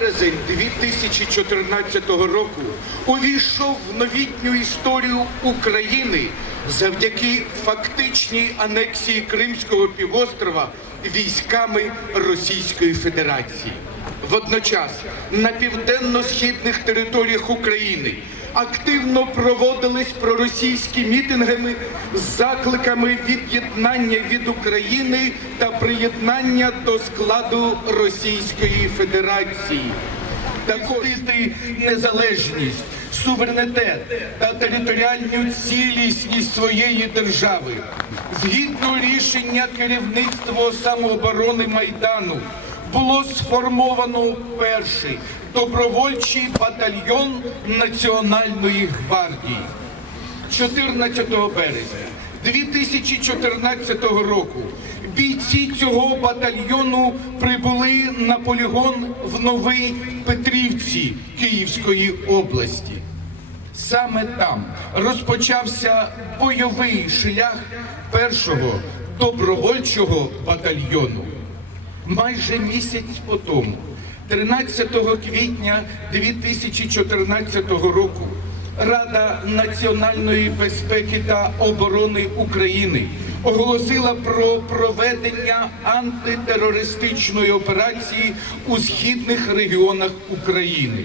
Березень 2014 року увійшов в новітню історію України завдяки фактичній анексії Кримського півострова військами Російської Федерації. Водночас на південно-східних територіях України активно проводились проросійські мітинги з закликами від'єднання від України та приєднання до складу Російської Федерації. Захистити незалежність, суверенітет та територіальну цілісність своєї держави. Згідно рішення керівництва самооборони Майдану було сформовано перший добровольчий батальйон Національної гвардії. 14 березня 2014 року бійці цього батальйону прибули на полігон в Новий Петрівці Київської області. Саме там розпочався бойовий шлях першого добровольчого батальйону. Майже місяць по тому, 13 квітня 2014 року, Рада національної безпеки та оборони України оголосила про проведення антитерористичної операції у східних регіонах України.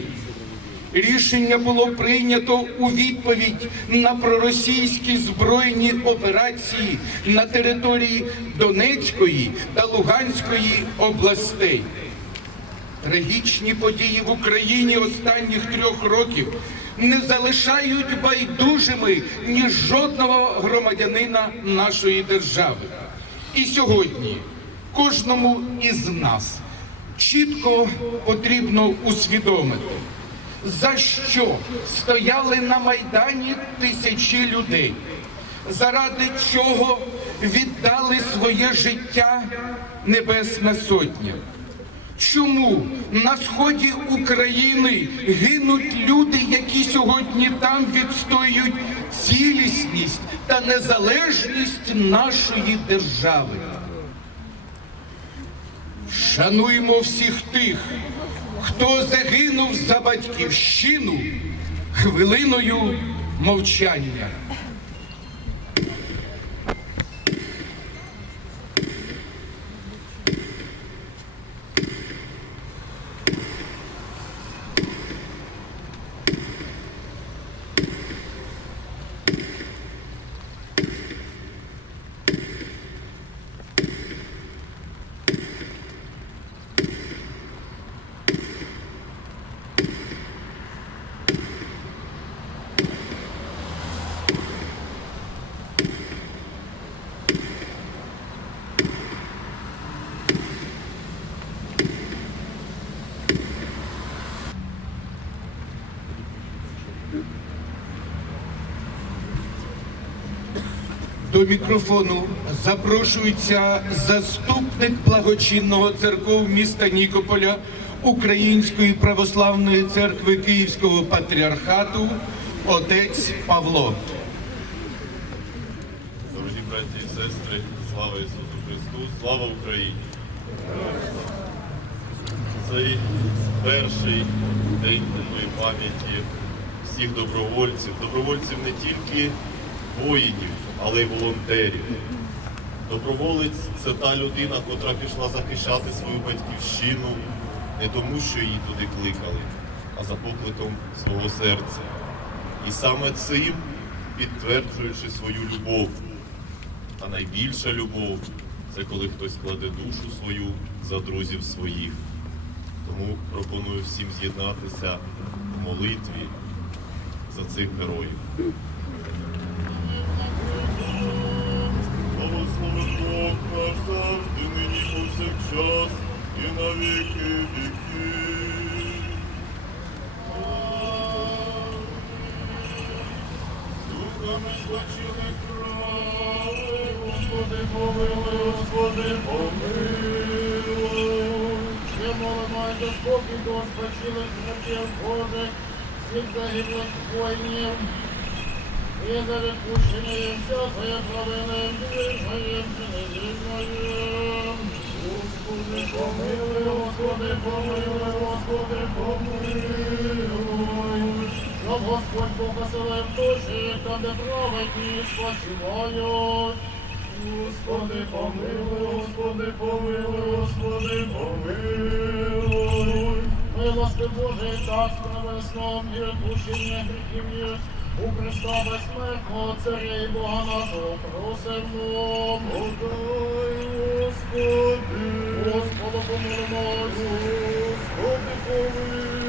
Рішення було прийнято у відповідь на проросійські збройні операції на території Донецької та Луганської областей. Трагічні події в Україні останніх трьох років не залишають байдужими ні жодного громадянина нашої держави. І сьогодні кожному із нас чітко потрібно усвідомити, за що стояли на Майдані тисячі людей, заради чого віддали своє життя Небесна Сотня. Чому на сході України гинуть люди, які сьогодні там відстоюють цілісність та незалежність нашої держави? Шануємо всіх тих, хто загинув за батьківщину хвилиною мовчання. Мікрофону запрошується заступник благочинного церков міста Нікополя Української православної церкви Київського патріархату отець Павло. Дорогі браті і сестри, слава Ісусу Христу, слава Україні! Цей перший день пам'яті всіх добровольців, добровольців не тільки воїнів, але й волонтерів. Доброволець це та людина, котра пішла захищати свою батьківщину не тому, що її туди кликали, а за покликом свого серця. І саме цим підтверджуючи свою любов. А найбільша любов це коли хтось кладе душу свою за друзів своїх. Тому пропоную всім з'єднатися в молитві за цих героїв. Господи помилуй. Ще молимо до спокій до спочилих смертів Божих, всіх загиблих воїнів, і за відпущення їм всякої провини, движної чи недвижної. Господи помилуй, Господи помилуй, Господи помилуй. Щоб Господь Бог оселив душі, там, де праведні спочивають. Господи, помилуй, Господи, помилуй, Господи, помилуй. Милости Божий, царство небесного, мир душі гріхів мір. У Христа безсмертного Царя і Бога нашого просимо. Подай, Господи, Господу помилуй, Господи, помилуй.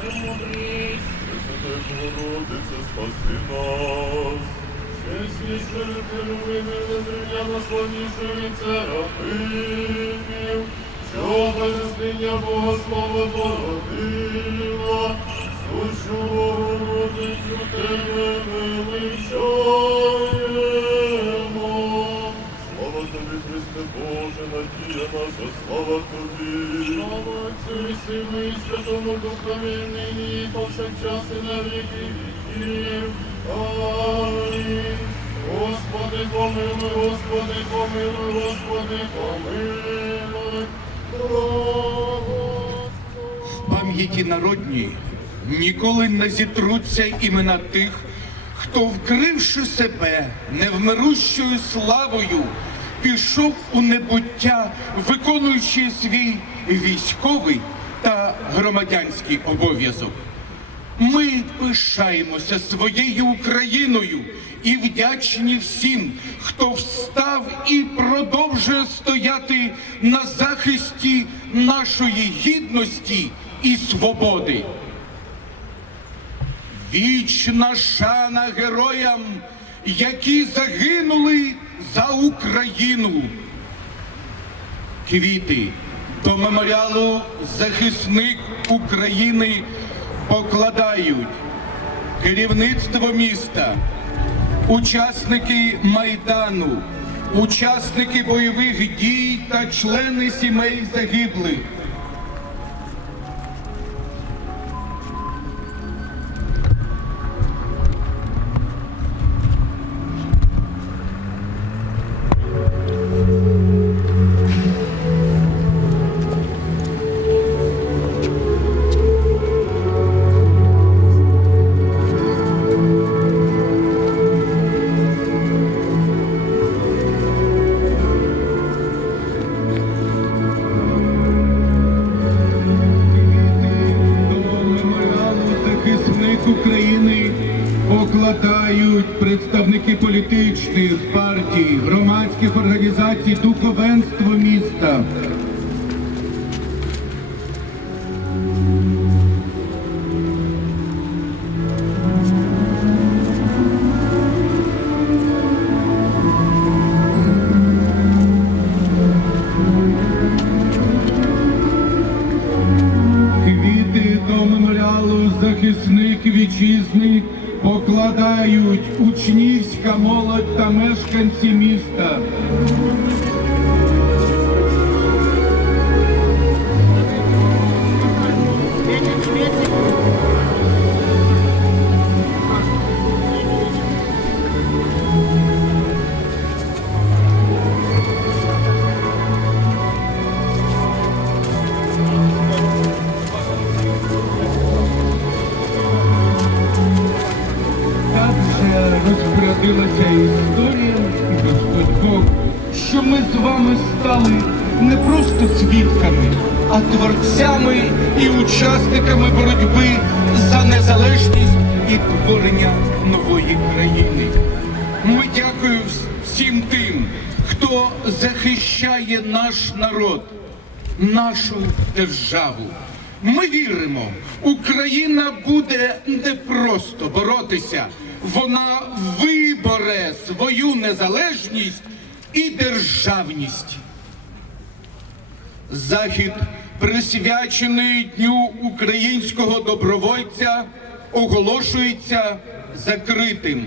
Премудрість, Пресвятая Богородице, спаси нас. Святому Духові, нині повсякчас і на віки віків. Господи, помилуй, Господи, помилуй, Господи, помилуй. Пам'яті народній ніколи не зітруться імена тих, хто, вкривши себе невмирущою славою, пішов у небуття, виконуючи свій військовий та громадянський обов'язок. Ми пишаємося своєю Україною і вдячні всім, хто встав і продовжує стояти на захисті нашої гідності і свободи. Вічна шана героям, які загинули за Україну. Квіти до меморіалу захисник України покладають керівництво міста, учасники майдану, учасники бойових дій та члени сімей загиблих. Представники політичних партій, громадських організацій, духовенство міста. Захисник вітчизни покладають учнівська молодь та мешканці міста. Же розпорядилася історія і Господь Бог, що ми з вами стали не просто свідками, а творцями і учасниками боротьби за незалежність і творення нової країни. Ми дякую всім тим, хто захищає наш народ, нашу державу. Ми віримо, Україна буде не просто боротися, вона виборе свою незалежність і державність. Захід, присвячений Дню українського добровольця, оголошується закритим.